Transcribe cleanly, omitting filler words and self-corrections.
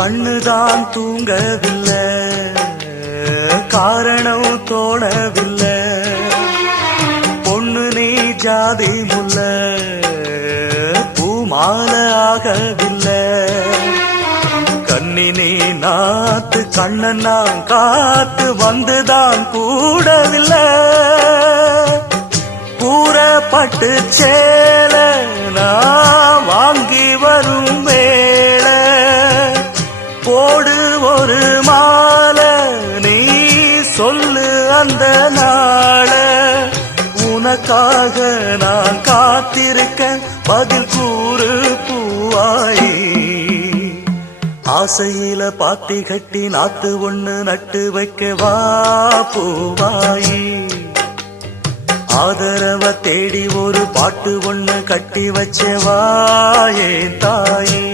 கண்ணுதான் தூங்கவில்லை, காரணம் தோணவில்லை. பொண்ணு நீ ஜாதி முல்ல, பூமால ஆகவில்லை. கண்ணினே நாத்து கண்ணன் நான் காத்து வந்துதான் கூடவில்லை. கூறப்பட்டு சேல நான் வாங்கி வரும் வேளை, போடு ஒரு மாலை நீ சொல்லு அந்த நாள. உனக்காக நான் காத்திருக்க பதில் கூறு பூவாயி. ஆசையில பாத்தி கட்டி நாத்து ஒண்ணு நட்டு வைக்க வா பூவாயி. ஆதரவ தேடி ஒரு பாட்டு ஒண்ணு கட்டி வச்ச வா என் தாயி.